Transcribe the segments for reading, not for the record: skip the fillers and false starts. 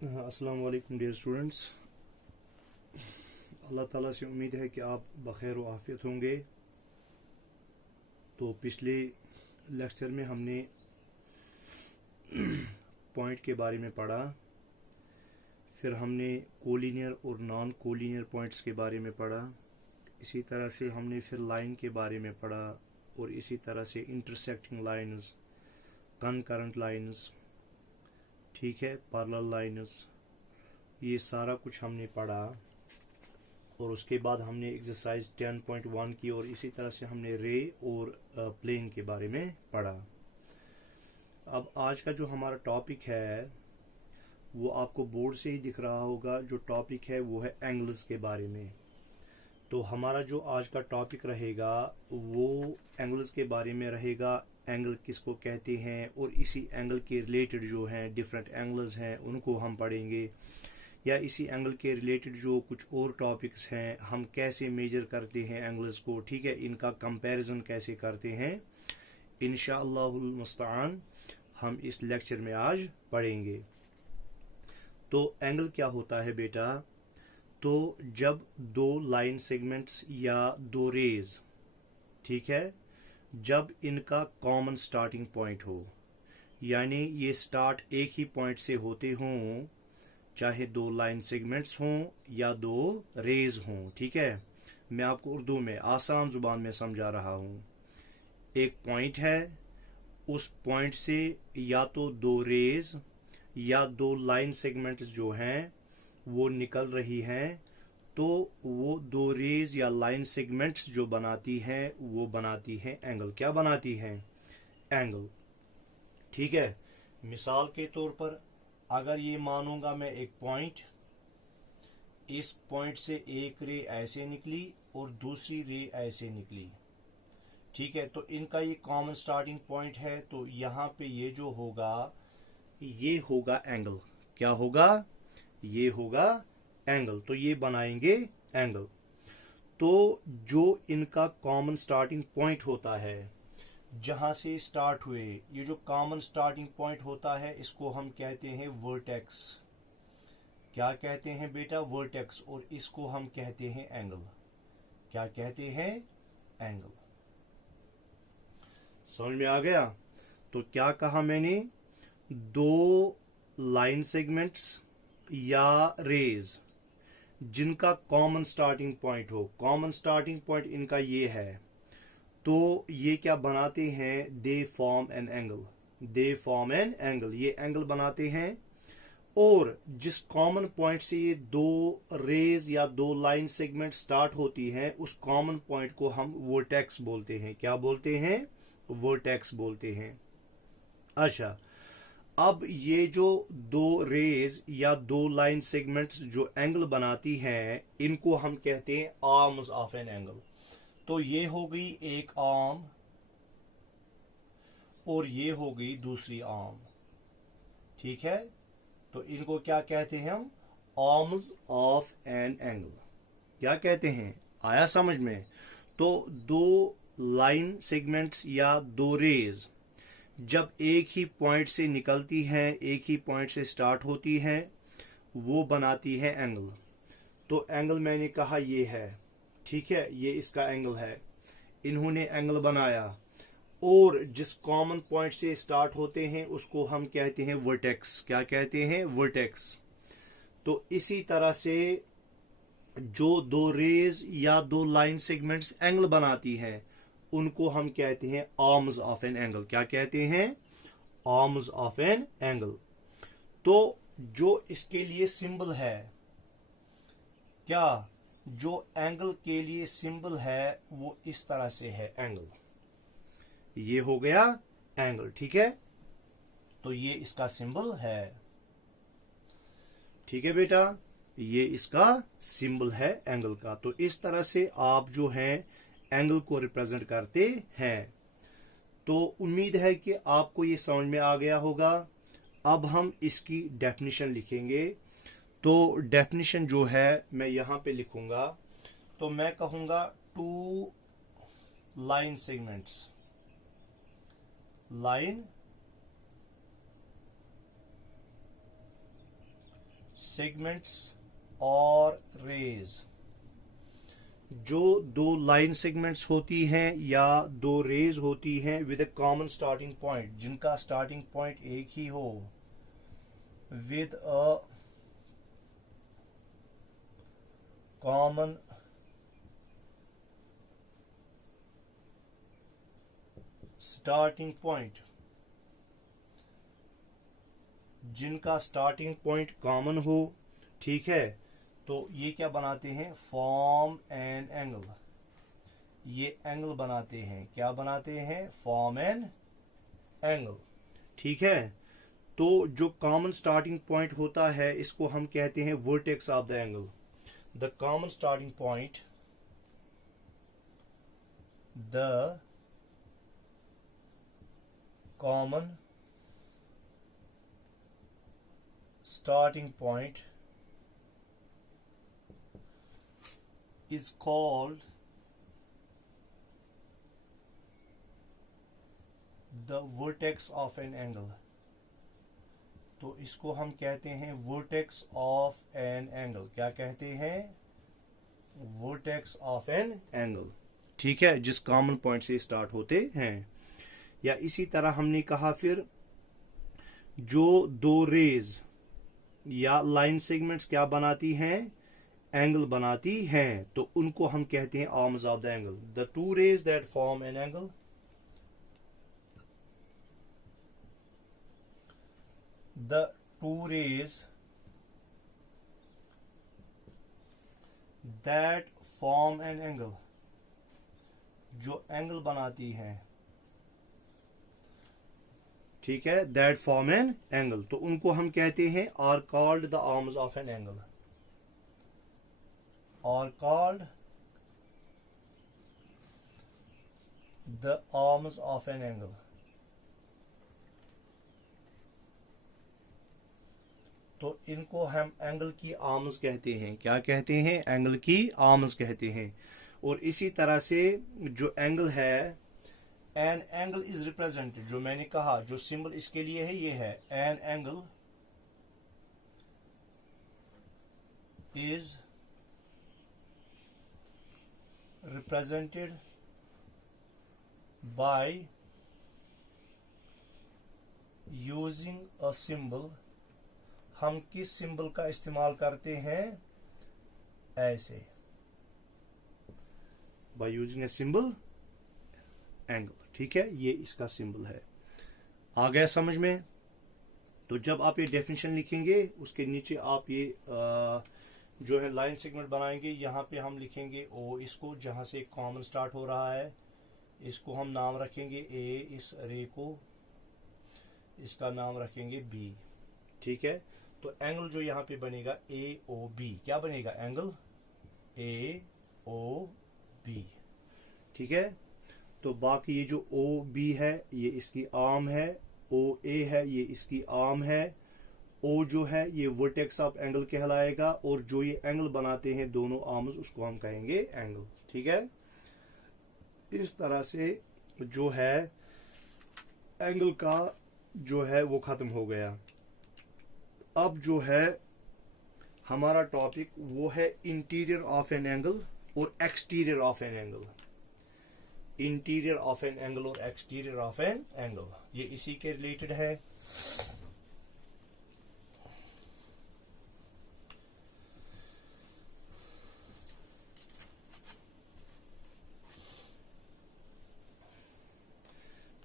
अस्सलाम वालेकुम dear students. अल्लाह ताला से उम्मीद है कि आप बखैर व आफियत होंगे। तो पिछले लेक्चर में हमने पॉइंट के बारे में पढ़ा, फिर हमने कोलिनियर और नॉन कोलिनियर पॉइंट्स के बारे में पढ़ा, इसी तरह से हमने फिर लाइन के बारे में पढ़ा और इसी तरह से इंटरसेक्टिंग लाइंस, कनकरेंट लाइंस, ठीक है, पैरेलल लाइंस, ये सारा कुछ हमने पढ़ा। और उसके बाद हमने एक्सरसाइज 10.1 की और इसी तरह से हमने रे और प्लेन के बारे में पढ़ा। अब आज का जो हमारा टॉपिक है वो आपको बोर्ड से ही दिख रहा होगा। जो टॉपिक है वो है एंगल्स के बारे में। तो हमारा जो आज का टॉपिक रहेगा वो एंगल्स के बारे में रहेगा। एंगल किसको कहते हैं और इसी एंगल के रिलेटेड जो हैं डिफरेंट एंगल्स हैं उनको हम पढ़ेंगे, या इसी एंगल के रिलेटेड जो कुछ और टॉपिक्स हैं, हम कैसे मेजर करते हैं एंगल्स को, ठीक है, इनका कंपैरिजन कैसे करते हैं, इंशाअल्लाहुल मुस्तआन हम इस लेक्चर में आज पढ़ेंगे। तो एंगल क्या होता है बेटा? तो जब दो लाइन सेगमेंट्स या दो रेज, ठीक है, जब इनका कॉमन स्टार्टिंग पॉइंट हो, यानी ये स्टार्ट एक ही पॉइंट से होते हों, चाहे दो लाइन सेगमेंट्स हों या दो रेज हों, ठीक है, मैं आपको उर्दू में आसान जुबान में समझा रहा हूं। एक पॉइंट है, उस पॉइंट से या तो दो रेज या दो लाइन सेगमेंट्स जो हैं वो निकल रही हैं, तो वो दो रेज या लाइन सेगमेंट्स जो बनाती हैं वो बनाती हैं एंगल। क्या बनाती हैं? एंगल, ठीक है। मिसाल के तौर पर अगर ये मानूंगा मैं एक पॉइंट, इस पॉइंट से एक रे ऐसे निकली और दूसरी रे ऐसे निकली, ठीक है, तो इनका ये कॉमन स्टार्टिंग पॉइंट है, तो यहाँ पे ये जो होगा ये होगा एंगल। क्या होगा? ये होगा एंगल। तो ये बनाएंगे एंगल। तो जो इनका कॉमन स्टार्टिंग पॉइंट होता है, जहां से स्टार्ट हुए, ये जो कॉमन स्टार्टिंग पॉइंट होता है इसको हम कहते हैं वर्टेक्स। क्या कहते हैं बेटा? वर्टेक्स। और इसको हम कहते हैं एंगल। क्या कहते हैं? एंगल। समझ में आ गया? तो क्या कहा मैंने? दो लाइन सेगमेंट्स या रेज जिनका कॉमन स्टार्टिंग पॉइंट हो, कॉमन स्टार्टिंग पॉइंट इनका ये है, तो ये क्या बनाते हैं? They form an angle. They form an angle, ये एंगल बनाते हैं। और जिस कॉमन पॉइंट से ये दो रेज या दो लाइन सेगमेंट स्टार्ट होती हैं, उस कॉमन पॉइंट को हम वर्टेक्स बोलते हैं। क्या बोलते हैं? वर्टेक्स बोलते हैं। अच्छा, अब ये जो दो रेज या दो लाइन सेगमेंट्स जो एंगल बनाती हैं इनको हम कहते हैं आर्म्स ऑफ एन एंगल। तो ये हो गई एक आर्म और ये हो गई दूसरी आर्म, ठीक है, तो इनको क्या कहते हैं हम? Arms of an angle. क्या कहते हैं? आया समझ में? तो दो लाइन सेगमेंट्स या दो रेज जब एक ही पॉइंट से निकलती हैं, एक ही पॉइंट से स्टार्ट होती हैं, वो बनाती है एंगल। तो एंगल मैंने कहा ये है, ठीक है, ये इसका एंगल है। इन्होंने एंगल बनाया और जिस कॉमन पॉइंट से स्टार्ट होते हैं उसको हम कहते हैं वर्टेक्स। क्या कहते हैं? वर्टेक्स। तो इसी तरह से जो दो रेज या दो लाइन सेगमेंट्स एंगल बनाती हैं उनको हम कहते हैं आर्म्स ऑफ एन एंगल। क्या कहते हैं? Arms of an angle. तो जो इसके लिए सिंबल है, क्या जो एंगल के लिए सिंबल है वो इस तरह से है, एंगल। ये हो गया एंगल, ठीक है, तो ये इसका सिंबल है, ठीक है बेटा, ये इसका सिंबल है एंगल का। तो इस तरह से आप जो है एंगल को रिप्रेजेंट करते हैं। तो उम्मीद है कि आपको ये समझ में आ गया होगा। अब हम इसकी डेफिनेशन लिखेंगे। तो डेफिनेशन जो है मैं यहां पे लिखूंगा। तो मैं कहूंगा two line segments, line segments और रेज, जो दो लाइन सेगमेंट्स होती हैं या दो रेज होती हैं with a common starting point, जिनका स्टार्टिंग पॉइंट एक ही हो, with a common starting point, जिनका स्टार्टिंग पॉइंट कॉमन हो, ठीक है, तो ये क्या बनाते हैं, फॉर्म एन एंगल, ये एंगल बनाते हैं, क्या बनाते हैं, फॉर्म एन एंगल, ठीक है। तो जो कॉमन स्टार्टिंग पॉइंट होता है इसको हम कहते हैं vertex of the angle. The common starting point, the common starting point is called the vertex of an angle। तो इसको हम कहते हैं vertex of an angle। क्या कहते हैं, vertex of an angle, ठीक है, जिस कॉमन पॉइंट से स्टार्ट होते हैं। या इसी तरह हमने कहा फिर जो दो रेज या लाइन सेगमेंट्स क्या बनाती हैं, एंगल बनाती हैं, तो उनको हम कहते हैं arms of the angle. The two rays that form an angle, the two rays that form an angle, जो एंगल बनाती हैं, ठीक है, दैट फॉर्म एन एंगल, तो उनको हम कहते हैं are called the arms of an angle, are called the arms of an angle. तो इनको हम एंगल की आर्म्स कहते हैं। क्या कहते हैं, एंगल की आर्म्स कहते हैं। और इसी तरह से जो एंगल है, एन एंगल इज रिप्रेजेंटेड, जो मैंने कहा जो सिंबल इसके लिए है ये है, an angle is represented by using a symbol. हम किस सिंबल का इस्तेमाल करते हैं, ऐसे, by using a symbol angle, ठीक है, ये इसका सिंबल है। आ गया समझ में। तो जब आप ये डेफिनेशन लिखेंगे उसके नीचे आप ये जो है लाइन सेगमेंट बनाएंगे, यहाँ पे हम लिखेंगे ओ, इसको जहां से कॉमन स्टार्ट हो रहा है इसको हम नाम रखेंगे ए, इस रे को इसका नाम रखेंगे बी, ठीक है। तो एंगल जो यहाँ पे बनेगा ए ओ बी, क्या बनेगा, एंगल ए ओ बी, ठीक है। तो बाकी ये जो ओ बी है ये इसकी आर्म है, ओ ए है ये इसकी आर्म है, ओ जो है ये वर्टेक्स ऑफ एंगल कहलाएगा, और जो ये एंगल बनाते हैं दोनों आर्म्स उसको हम कहेंगे एंगल, ठीक है। इस तरह से जो है एंगल का जो है वो खत्म हो गया। अब जो है हमारा टॉपिक वो है इंटीरियर ऑफ एन एंगल और exterior of an angle. Interior of an angle और एक्सटीरियर ऑफ एन एंगल, ये इसी के रिलेटेड है।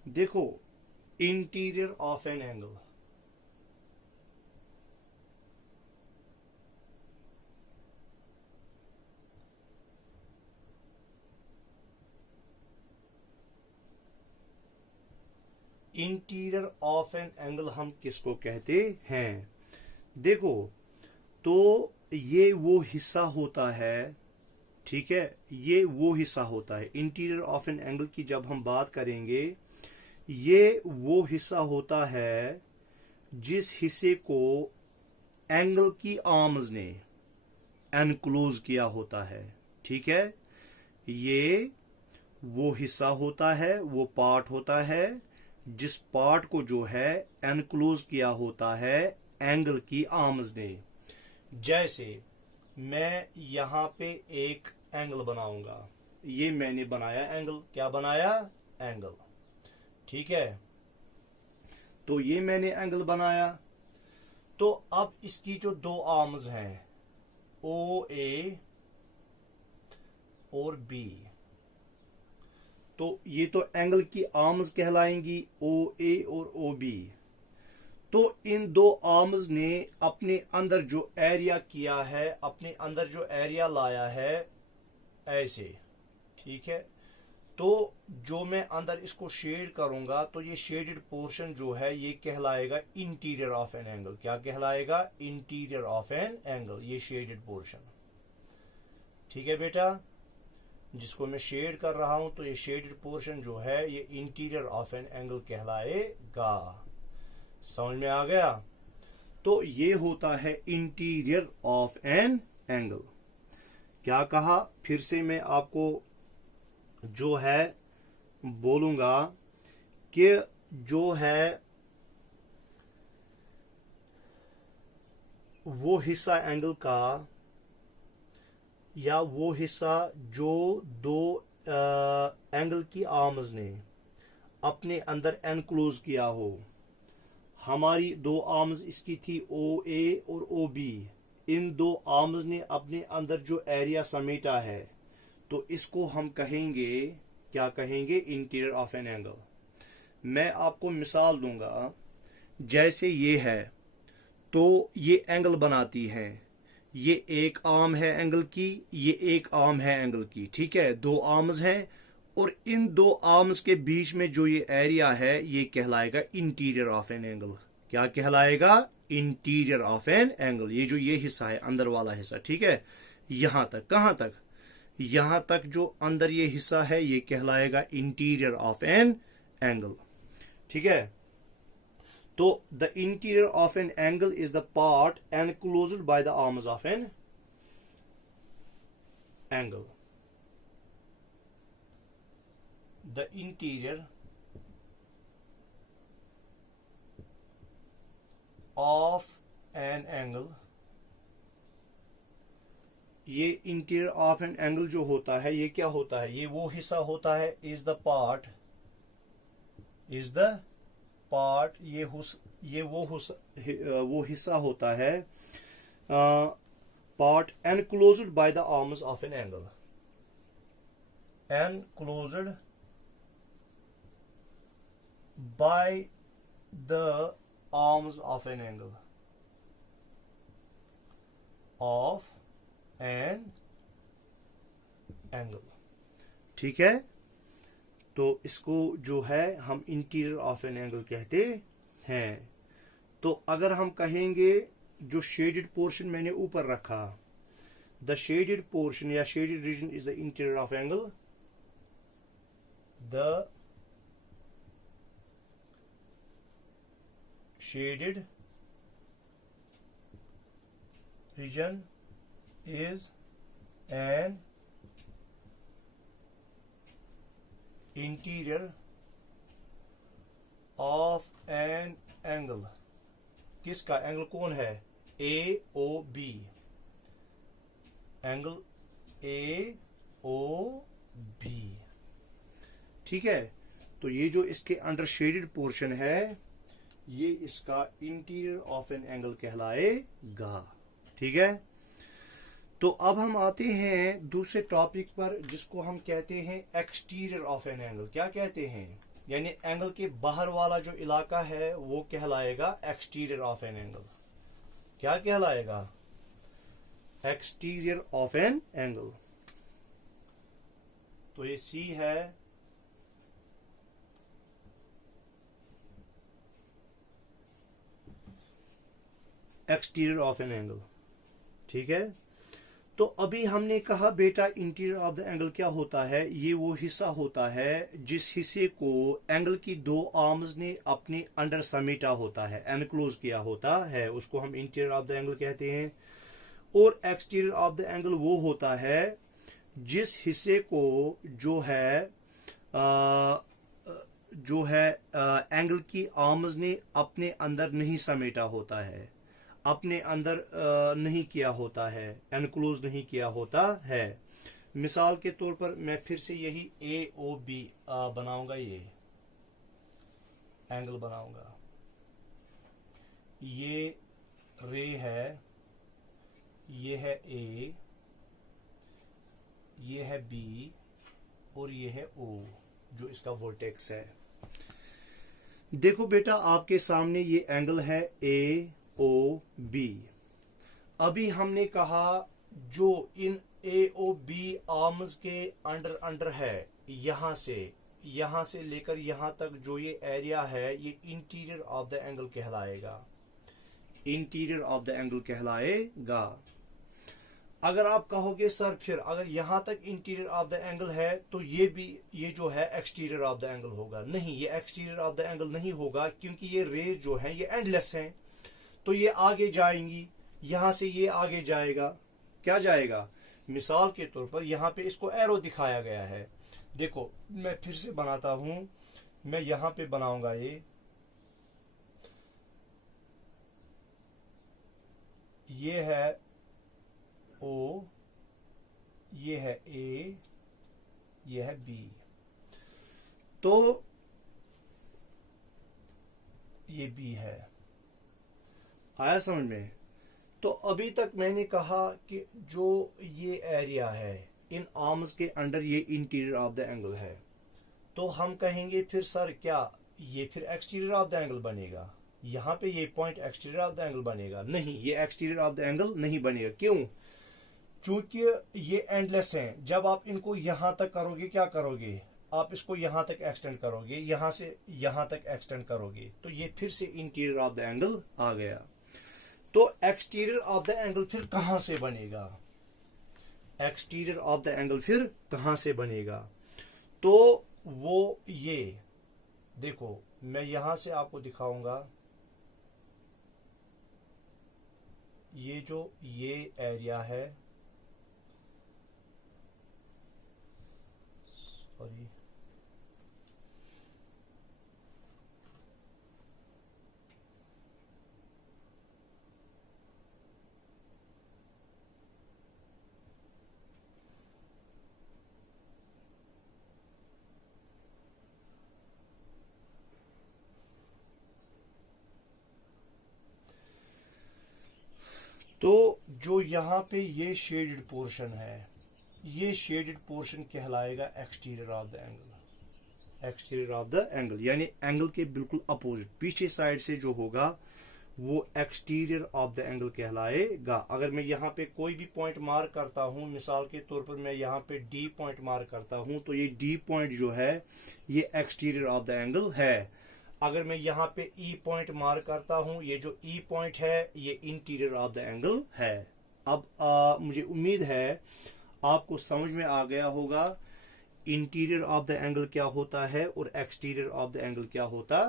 देखो, interior of an angle, interior of an angle हम किसको कहते हैं, देखो, तो ये वो हिस्सा होता है, ठीक है, ये वो हिस्सा होता है इंटीरियर ऑफ एन एंगल की जब हम बात करेंगे, ये वो हिस्सा होता है जिस हिस्से को एंगल की आर्म्स ने एनक्लोज किया होता है, ठीक है। ये वो हिस्सा होता है, वो पार्ट होता है जिस पार्ट को जो है एनक्लोज किया होता है एंगल की आर्म्स ने। जैसे मैं यहां पे एक एंगल बनाऊंगा, ये मैंने बनाया एंगल, क्या बनाया, एंगल, ठीक है। तो ये मैंने एंगल बनाया, तो अब इसकी जो दो आर्म्स हैं ओ ए और बी, तो ये तो एंगल की आर्म्स कहलाएंगी ओ ए और ओ बी। तो इन दो आर्म्स ने अपने अंदर जो एरिया किया है, अपने अंदर जो एरिया लाया है ऐसे, ठीक है। तो जो मैं अंदर इसको शेड करूंगा तो ये शेडेड पोर्शन जो है ये कहलाएगा इंटीरियर ऑफ एन एंगल, क्या कहलाएगा, इंटीरियर ऑफ एन एंगल, ये शेडेड पोर्शन, ठीक है बेटा। जिसको मैं शेड कर रहा हूं तो ये शेडेड पोर्शन जो है ये इंटीरियर ऑफ एन एंगल कहलाएगा। समझ में आ गया। तो ये होता है इंटीरियर ऑफ एन एंगल। क्या कहा, फिर से मैं आपको जो है बोलूंगा कि जो है वो हिस्सा एंगल का या वो हिस्सा जो दो एंगल की आर्म्स ने अपने अंदर एनक्लोज किया हो। हमारी दो आर्म्स इसकी थी ओ ए और ओ बी, इन दो आर्म्स ने अपने अंदर जो एरिया समेटा है तो इसको हम कहेंगे, क्या कहेंगे, इंटीरियर ऑफ एन एंगल। मैं आपको मिसाल दूंगा, जैसे ये है तो ये एंगल बनाती है, ये एक आर्म है एंगल की, ये एक आर्म है एंगल की, ठीक है, दो आर्म्स हैं और इन दो आर्म्स के बीच में जो ये एरिया है ये कहलाएगा इंटीरियर ऑफ एन एंगल। क्या कहलाएगा, इंटीरियर ऑफ एन एंगल। ये जो ये हिस्सा है अंदर वाला हिस्सा, ठीक है, यहां तक, कहां तक, यहां तक जो अंदर ये हिस्सा है ये कहलाएगा इंटीरियर ऑफ एन एंगल, ठीक है। तो the interior of an angle is the part enclosed by the arms of an angle. The interior of an angle, ये इंटीरियर ऑफ एन एंगल जो होता है ये क्या होता है, ये वो हिस्सा होता है, is the part, is the part, ये वो हिस्सा होता है part enclosed by the arms of an angle, enclosed by the arms of an angle, of an angle, ठीक है। तो इसको जो है हम इंटीरियर ऑफ एन एंगल कहते हैं। तो अगर हम कहेंगे जो शेडेड पोर्शन मैंने ऊपर रखा, द शेडेड पोर्शन या shaded region is the interior of angle, the shaded region is an interior of an angle। किसका एंगल कौन है, A O B, angle A O B, ठीक है। तो ये जो इसके अंडर शेडेड पोर्शन है ये इसका इंटीरियर ऑफ एन एंगल कहलाएगा, ठीक है। तो अब हम आते हैं दूसरे टॉपिक पर जिसको हम कहते हैं एक्सटीरियर ऑफ एन एंगल। क्या कहते हैं, यानी एंगल के बाहर वाला जो इलाका है वो कहलाएगा एक्सटीरियर ऑफ एन एंगल। क्या कहलाएगा, एक्सटीरियर ऑफ एन एंगल। तो ये सी है, एक्सटीरियर ऑफ एन एंगल, ठीक है। तो अभी हमने कहा बेटा इंटीरियर ऑफ द एंगल क्या होता है, ये वो हिस्सा होता है जिस हिस्से को एंगल की दो आर्म्स ने अपने अंडर समेटा होता है, एनक्लोज किया होता है, उसको हम इंटीरियर ऑफ द एंगल कहते हैं। और एक्सटीरियर ऑफ द एंगल वो होता है जिस हिस्से को जो है एंगल की आर्म्स ने अपने अंदर नहीं समेटा होता है। अपने अंदर नहीं किया होता है, एनक्लोज नहीं किया होता है। मिसाल के तौर पर मैं फिर से यही AOB बनाऊंगा, ये एंगल बनाऊंगा। ये रे है, ये है A, ये है B और ये है O, जो इसका वर्टेक्स है। देखो बेटा, आपके सामने ये एंगल है AOB। अभी हमने कहा जो इन AOB आर्म्स के अंडर है, यहां से लेकर यहां तक जो ये एरिया है, ये इंटीरियर ऑफ द एंगल कहलाएगा, इंटीरियर ऑफ द एंगल कहलाएगा। अगर आप कहोगे सर फिर अगर यहां तक इंटीरियर ऑफ द एंगल है तो ये जो है एक्सटीरियर ऑफ द एंगल होगा। नहीं, ये एक्सटीरियर ऑफ द एंगल नहीं होगा, क्योंकि ये रेज जो है ये एंडलेस हैं, तो ये आगे जाएंगी, यहां से ये आगे जाएगा, क्या जाएगा। मिसाल के तौर पर यहां पे इसको एरो दिखाया गया है। देखो मैं फिर से बनाता हूं, मैं यहां पे बनाऊंगा ये है O, ये है A, ये है B, तो ये B है। आया समझ में। तो अभी तक मैंने कहा कि जो ये एरिया है इन आर्म्स के अंडर ये इंटीरियर ऑफ द एंगल है, तो हम कहेंगे फिर सर क्या ये फिर एक्सटीरियर ऑफ द एंगल बनेगा, यहां पे ये point exterior of the angle बनेगा। नहीं, ये एक्सटीरियर ऑफ द एंगल नहीं बनेगा। क्यों? चूंकि ये एंडलेस हैं। जब आप इनको यहां तक करोगे, क्या करोगे, आप इसको यहां तक एक्सटेंड करोगे, यहां से यहां तक एक्सटेंड करोगे, तो ये फिर से इंटीरियर ऑफ द एंगल आ गया। तो एक्सटीरियर ऑफ द एंगल फिर कहां से बनेगा, एक्सटीरियर ऑफ द एंगल फिर कहां से बनेगा, तो वो ये देखो, मैं यहां से आपको दिखाऊंगा, ये जो ये एरिया है, सॉरी, तो जो यहां पे ये शेडेड पोर्शन है, ये शेडेड पोर्शन कहलाएगा exterior of the angle, exterior of the angle, यानी एंगल के बिल्कुल अपोजिट, पीछे साइड से जो होगा वो एक्सटीरियर ऑफ द एंगल कहलाएगा। अगर मैं यहाँ पे कोई भी पॉइंट मार्क करता हूं, मिसाल के तौर पर मैं यहाँ पे D पॉइंट मार्क करता हूं, तो ये D पॉइंट जो है ये एक्सटीरियर ऑफ द एंगल है। अगर मैं यहाँ पे E पॉइंट मार्क करता हूं, ये जो E पॉइंट है ये इंटीरियर ऑफ द एंगल है। अब मुझे उम्मीद है आपको समझ में आ गया होगा इंटीरियर ऑफ द एंगल क्या होता है और एक्सटीरियर ऑफ द एंगल क्या होता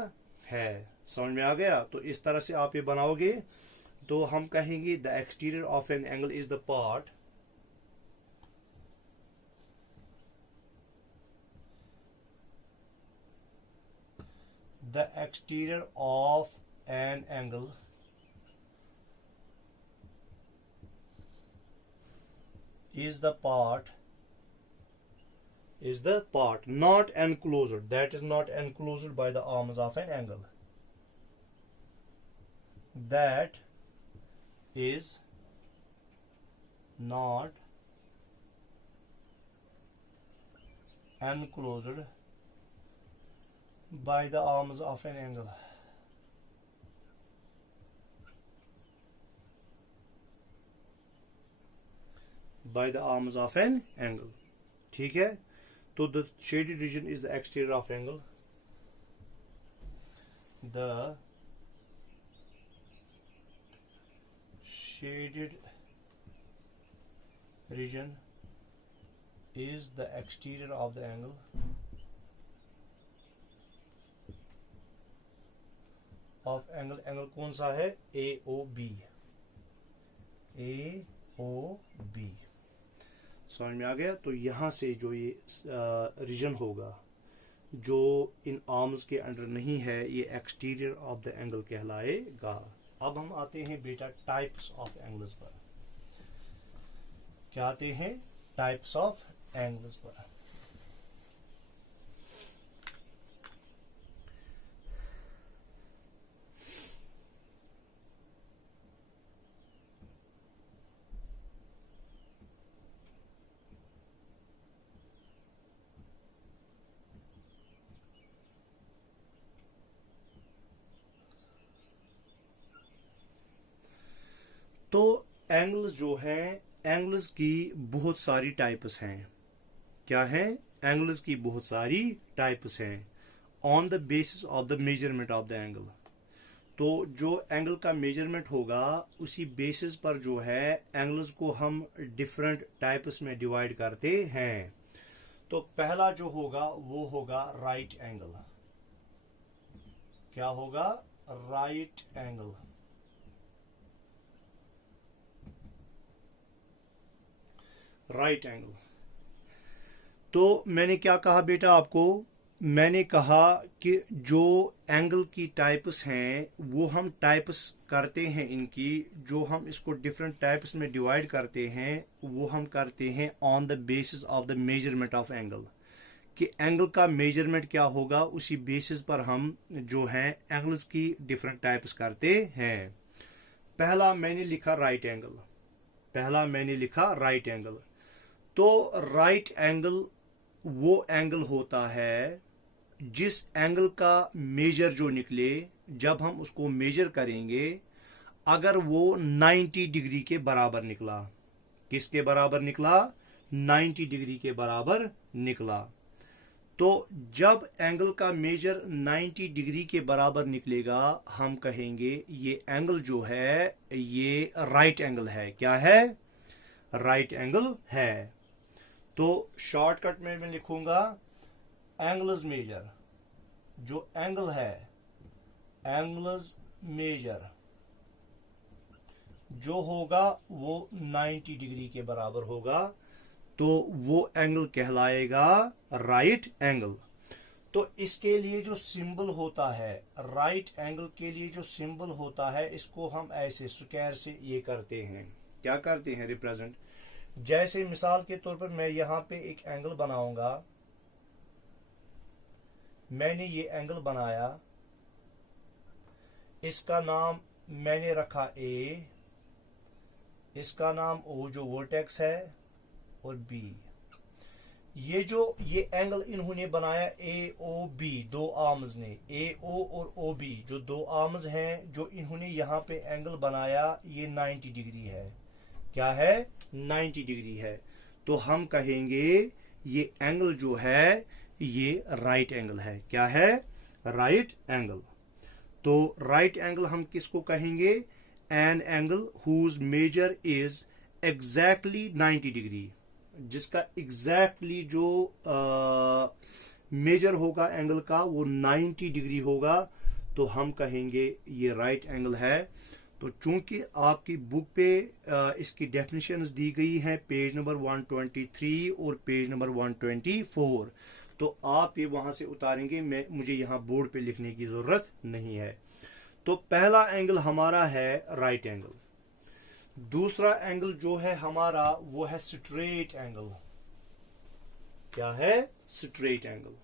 है। समझ में आ गया। तो इस तरह से आप ये बनाओगे तो हम कहेंगे the exterior of an angle is the part the exterior of an angle is the part not enclosed, that is not enclosed by the arms of an angle, that is not enclosed by the arms of an angle, by the arms of an angle। ठीक है। तो the shaded region is the exterior of angle, the shaded region is the exterior of the angle of angle, angle कौन सा है, AOB, AOB। समझ में आ गया। तो यहां से जो ये रीजन होगा जो इन आर्म्स के अंडर नहीं है, ये एक्सटीरियर ऑफ द एंगल कहलाएगा। अब हम आते हैं बेटा टाइप्स ऑफ एंगल्स पर। क्या आते हैं? टाइप्स ऑफ एंगल्स पर। तो एंगल्स जो हैं, एंगल्स की बहुत सारी टाइप्स हैं। क्या है? एंगल्स की बहुत सारी टाइप्स हैं on the basis of the measurement of the angle. तो जो एंगल का मेजरमेंट होगा उसी बेसिस पर जो है एंगल्स को हम डिफरेंट टाइप्स में डिवाइड करते हैं। तो पहला जो होगा वो होगा राइट एंगल। क्या होगा? Right angle. Right angle. तो मैंने क्या कहा बेटा आपको? मैंने कहा कि जो एंगल की टाइप्स हैं वो हम टाइप्स करते हैं इनकी, जो हम इसको डिफरेंट टाइप्स में डिवाइड करते हैं वो हम करते हैं on the basis of the measurement of angle. कि एंगल का मेजरमेंट क्या होगा उसी बेसिस पर हम जो है एंगल्स की डिफरेंट टाइप्स करते हैं। पहला मैंने लिखा राइट एंगल। पहला मैंने लिखा राइट एंगल। तो राइट एंगल वो एंगल होता है जिस एंगल का मेजर जो निकले, जब हम उसको मेजर करेंगे, अगर वो 90 डिग्री के बराबर निकला। किसके बराबर निकला? 90 डिग्री के बराबर निकला। तो जब एंगल का मेजर 90 डिग्री के बराबर निकलेगा हम कहेंगे ये एंगल जो है ये राइट एंगल है। क्या है? राइट एंगल है। तो शॉर्टकट में मैं लिखूंगा एंगल्स मेजर। जो एंगल है, एंगल्स मेजर जो होगा वो 90 डिग्री के बराबर होगा, तो वो एंगल कहलाएगा राइट एंगल। तो इसके लिए जो सिंबल होता है, राइट एंगल के लिए जो सिंबल होता है, इसको हम ऐसे स्क्वायर से ये करते हैं। क्या करते हैं? रिप्रेजेंट। जैसे मिसाल के तौर पर मैं यहां पे एक एंगल बनाऊंगा। मैंने ये एंगल बनाया, इसका नाम मैंने रखा ए, इसका नाम ओ जो वर्टेक्स है, और बी। ये एंगल इन्होंने बनाया ए ओ बी, दो आर्म्स ने, ए ओ और ओ बी जो दो आर्म्स हैं, जो इन्होंने यहाँ पे एंगल बनाया ये 90 डिग्री है। क्या है? 90 डिग्री है। तो हम कहेंगे ये एंगल जो है ये राइट एंगल है। क्या है? Right angle. तो राइट एंगल हम किसको कहेंगे? An angle whose measure is exactly 90 degree. जिसका एग्जैक्टली जो मेजर होगा एंगल का वो 90 डिग्री होगा, तो हम कहेंगे ये राइट एंगल है। तो चूंकि आपकी बुक पे इसकी डेफिनेशंस दी गई हैं पेज नंबर 123 और पेज नंबर 124, तो आप ये वहां से उतारेंगे। मुझे यहाँ बोर्ड पे लिखने की जरूरत नहीं है। तो पहला एंगल हमारा है राइट एंगल। दूसरा एंगल जो है हमारा वो है स्ट्रेट एंगल। क्या है? Straight angle.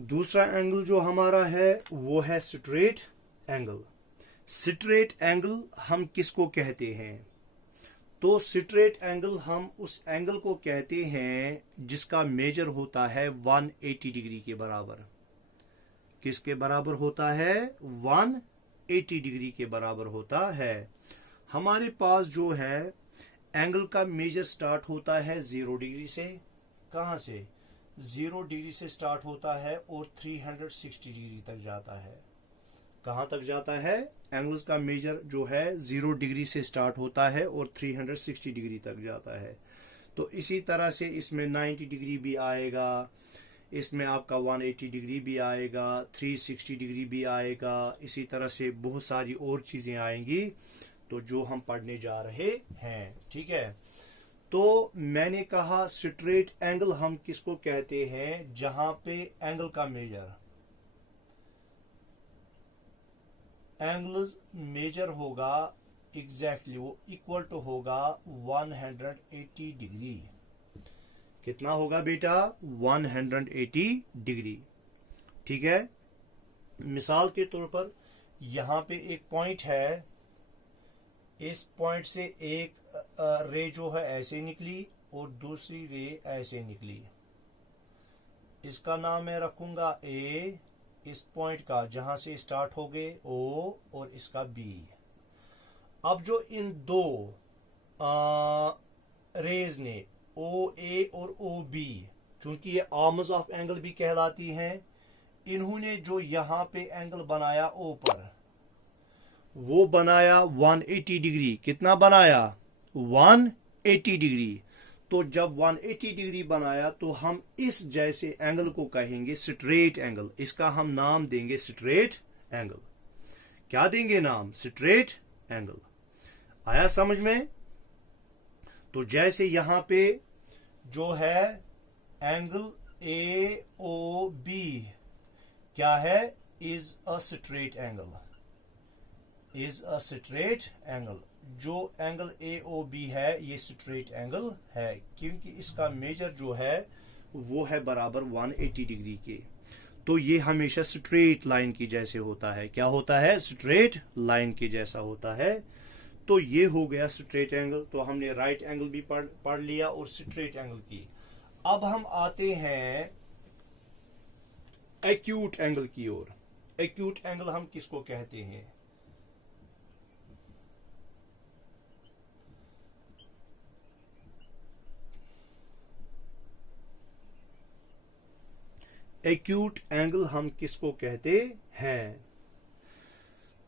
दूसरा एंगल जो हमारा है वो है स्ट्रेट एंगल। स्ट्रेट एंगल हम किसको कहते हैं? तो स्ट्रेट एंगल हम उस एंगल को कहते हैं जिसका मेजर होता है 180 डिग्री के बराबर। किसके बराबर होता है? 180 डिग्री के बराबर होता है। हमारे पास जो है एंगल का मेजर स्टार्ट होता है 0 डिग्री से। कहां से? 0 डिग्री से स्टार्ट होता है और 360 डिग्री तक जाता है। कहां तक जाता है? एंगल्स का मेजर जो है 0 डिग्री से स्टार्ट होता है और 360 डिग्री तक जाता है। तो इसी तरह से इसमें 90 डिग्री भी आएगा, इसमें आपका 180 डिग्री भी आएगा, 360 डिग्री भी आएगा, इसी तरह से बहुत सारी और चीजें आएंगी तो जो हम पढ़ने जा रहे हैं। ठीक है, तो मैंने कहा स्ट्रेट एंगल हम किसको कहते हैं, जहां पे एंगल का मेजर एंगल्स मेजर होगा एग्जैक्टली वो इक्वल टू होगा 180 डिग्री। कितना होगा बेटा, 180 डिग्री। ठीक है, मिसाल के तौर पर यहां पे एक पॉइंट है, इस पॉइंट से एक रे जो है ऐसे निकली और दूसरी रे ऐसे निकली। इसका नाम मैं रखूंगा ए, इस पॉइंट का जहां से स्टार्ट हो गए ओ, और इसका बी। अब जो इन दो रेज ने ओ ए और ओ बी, चूंकि ये आर्म्स ऑफ एंगल भी कहलाती हैं, इन्होंने जो यहां पे एंगल बनाया ओ पर, वो बनाया 180 डिग्री। कितना बनाया, 180 डिग्री। तो जब 180 डिग्री बनाया तो हम इस जैसे एंगल को कहेंगे स्ट्रेट एंगल। इसका हम नाम देंगे स्ट्रेट एंगल। क्या देंगे नाम, स्ट्रेट एंगल। आया समझ में? तो जैसे यहां पे जो है एंगल ए ओ बी क्या है, is a straight angle, is a straight angle. जो एंगल ए ओ बी है ये स्ट्रेट एंगल है, क्योंकि इसका मेजर जो है वो है बराबर 180 डिग्री के। तो ये हमेशा स्ट्रेट लाइन की जैसे होता है। क्या होता है, स्ट्रेट लाइन के जैसा होता है। तो ये हो गया स्ट्रेट एंगल। तो हमने राइट एंगल भी पढ़ लिया और स्ट्रेट एंगल की। अब हम आते हैं एक्यूट एंगल की ओर। एक्यूट एंगल हम किसको कहते हैं, एक्यूट एंगल हम किसको कहते हैं?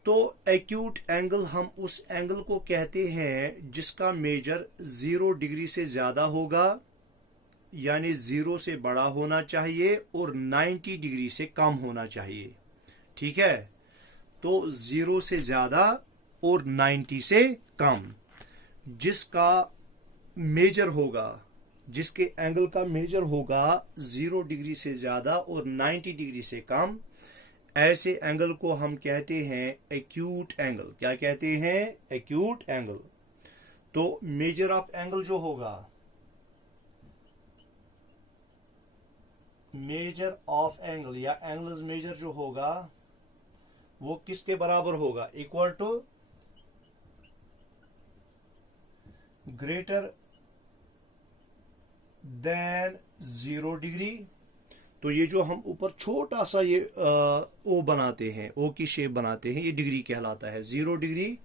तो एक्यूट एंगल हम उस एंगल को कहते हैं जिसका मेजर 0 डिग्री से ज्यादा होगा, यानी 0 से बड़ा होना चाहिए, और 90 डिग्री से कम होना चाहिए। ठीक है, तो 0 से ज्यादा और 90 से कम जिसका मेजर होगा, जिसके एंगल का मेजर होगा 0 डिग्री से ज्यादा और 90 डिग्री से कम, ऐसे एंगल को हम कहते हैं एक्यूट एंगल। क्या कहते हैं, एक्यूट एंगल। तो मेजर ऑफ एंगल जो होगा, मेजर ऑफ एंगल या एंगल्स मेजर जो होगा वो किसके बराबर होगा, equal to greater than 0 degree. तो ये जो हम ऊपर छोटा सा ये ओ बनाते हैं, ओ की शेप बनाते हैं, ये डिग्री कहलाता है। 0 डिग्री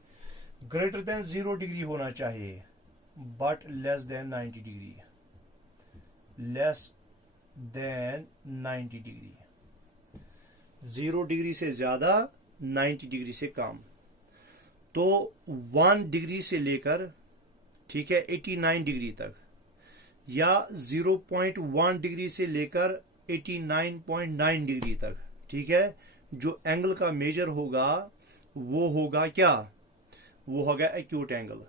ग्रेटर देन 0 डिग्री होना चाहिए, but less than 90 degree, less than 90 degree. 0 degree से ज्यादा, 90 डिग्री से कम। तो 1 डिग्री से लेकर, ठीक है, 89 डिग्री तक, या 0.1 डिग्री से लेकर 89.9 डिग्री तक, ठीक है, जो एंगल का मेजर होगा वो होगा क्या, वो होगा एक्यूट एंगल।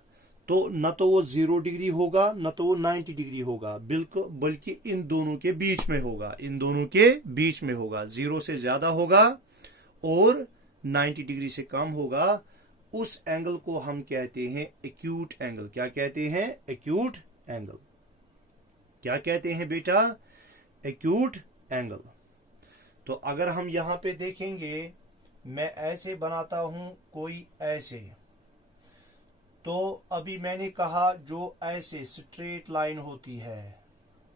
तो न तो वो 0 डिग्री होगा, न तो वो 90 डिग्री होगा, बिल्कुल, बल्कि इन दोनों के बीच में होगा, इन दोनों के बीच में होगा। 0 से ज्यादा होगा और 90 डिग्री से कम होगा। उस एंगल को हम कहते हैं एक्यूट एंगल। क्या कहते हैं, एक्यूट एंगल। क्या कहते हैं बेटा, एक्यूट एंगल। तो अगर हम यहां पे देखेंगे, मैं ऐसे बनाता हूं, कोई ऐसे, तो अभी मैंने कहा जो ऐसे स्ट्रेट लाइन होती है,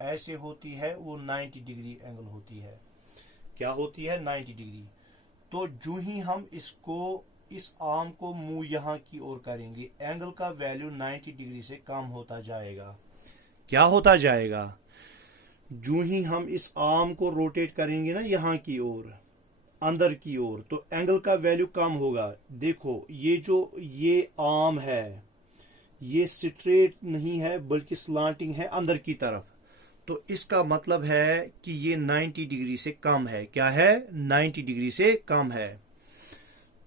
ऐसे होती है, वो 90 डिग्री एंगल होती है। क्या होती है, 90 डिग्री। तो जो ही हम इसको, इस आर्म को मुंह यहां की ओर करेंगे, एंगल का वैल्यू 90 डिग्री से कम होता जाएगा। क्या होता जाएगा, जो ही हम इस आर्म को रोटेट करेंगे ना यहां की ओर, अंदर की ओर, तो एंगल का वैल्यू कम होगा। देखो ये जो ये आर्म है, ये स्ट्रेट नहीं है बल्कि स्लांटिंग है अंदर की तरफ। तो इसका मतलब है कि ये 90 डिग्री से कम है। क्या है? 90 डिग्री से कम है।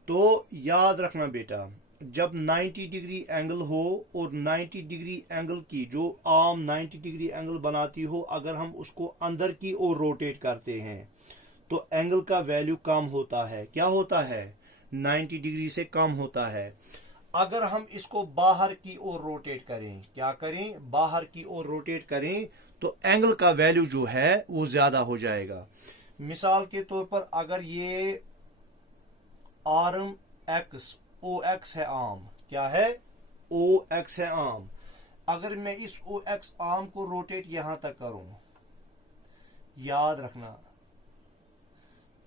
तो याद रखना बेटा, जब 90 डिग्री एंगल हो और 90 डिग्री एंगल की जो आर्म 90 डिग्री एंगल बनाती हो, अगर हम उसको अंदर की ओर रोटेट करते हैं तो एंगल का वैल्यू कम होता है। क्या होता है? 90 डिग्री से कम होता है। अगर हम इसको बाहर की ओर रोटेट करें, क्या करें? बाहर की ओर रोटेट करें तो एंगल का वैल्यू जो है वो ज्यादा हो जाएगा। मिसाल के तौर पर अगर ये आर्म एक्स ओ एक्स है, आर्म क्या है? ओ एक्स है आर्म। अगर मैं इस ओ एक्स आर्म को रोटेट यहां तक करूं, याद रखना,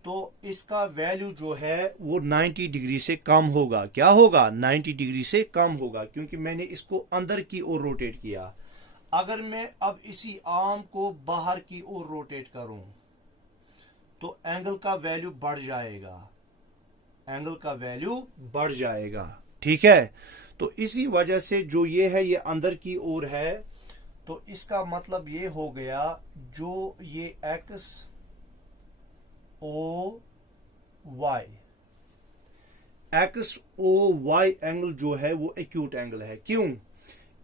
तो इसका वैल्यू जो है वो 90 डिग्री से कम होगा। क्या होगा? 90 डिग्री से कम होगा, क्योंकि मैंने इसको अंदर की ओर रोटेट किया। अगर मैं अब इसी आर्म को बाहर की ओर रोटेट करूं तो एंगल का वैल्यू बढ़ जाएगा। एंगल का वैल्यू बढ़ जाएगा। ठीक है? तो इसी वजह से जो ये है ये अंदर की ओर है, तो इसका मतलब ये हो गया, जो ये X O Y, X O Y angle जो है वो एक्यूट एंगल है। क्यों?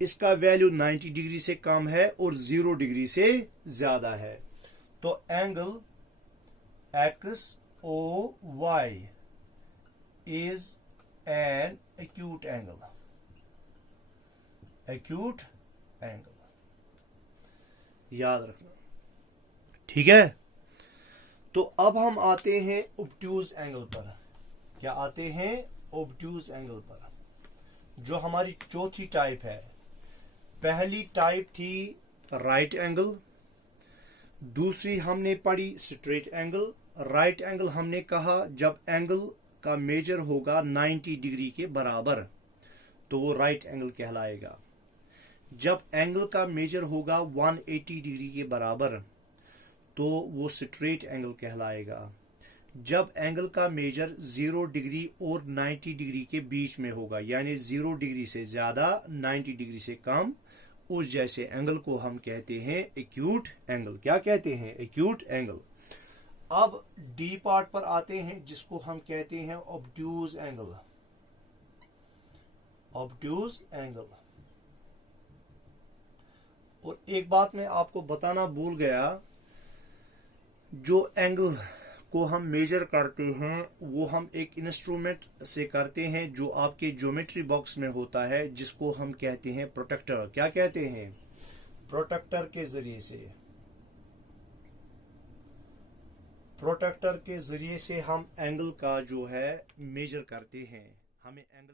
इसका वैल्यू 90 डिग्री से कम है और 0 डिग्री से ज्यादा है। तो angle X O Y is an acute angle. Acute angle, याद रखना। ठीक है? तो अब हम आते हैं obtuse एंगल पर। क्या आते हैं? obtuse एंगल पर, जो हमारी चौथी टाइप है। पहली टाइप थी राइट एंगल, दूसरी हमने पढ़ी स्ट्रेट एंगल। राइट एंगल हमने कहा जब एंगल का मेजर होगा 90 डिग्री के बराबर, तो वो राइट एंगल कहलाएगा। जब एंगल का मेजर होगा 180 डिग्री के बराबर, तो वो स्ट्रेट एंगल कहलाएगा। जब एंगल का मेजर 0 डिग्री और 90 डिग्री के बीच में होगा, यानी 0 डिग्री से ज्यादा 90 डिग्री से कम, उस जैसे एंगल को हम कहते हैं एक्यूट एंगल। क्या कहते हैं? Acute angle. अब डी पार्ट पर आते हैं, जिसको हम कहते हैं ऑब्ट्यूज एंगल। Obtuse angle. और एक बात मैं आपको बताना भूल गया, जो एंगल को हम मेजर करते हैं वो हम एक इंस्ट्रूमेंट से करते हैं जो आपके ज्योमेट्री बॉक्स में होता है, जिसको हम कहते हैं प्रोटेक्टर। क्या कहते हैं? प्रोटेक्टर के जरिए से। प्रोटेक्टर के जरिए से हम एंगल का जो है मेजर करते हैं। हमें एंगल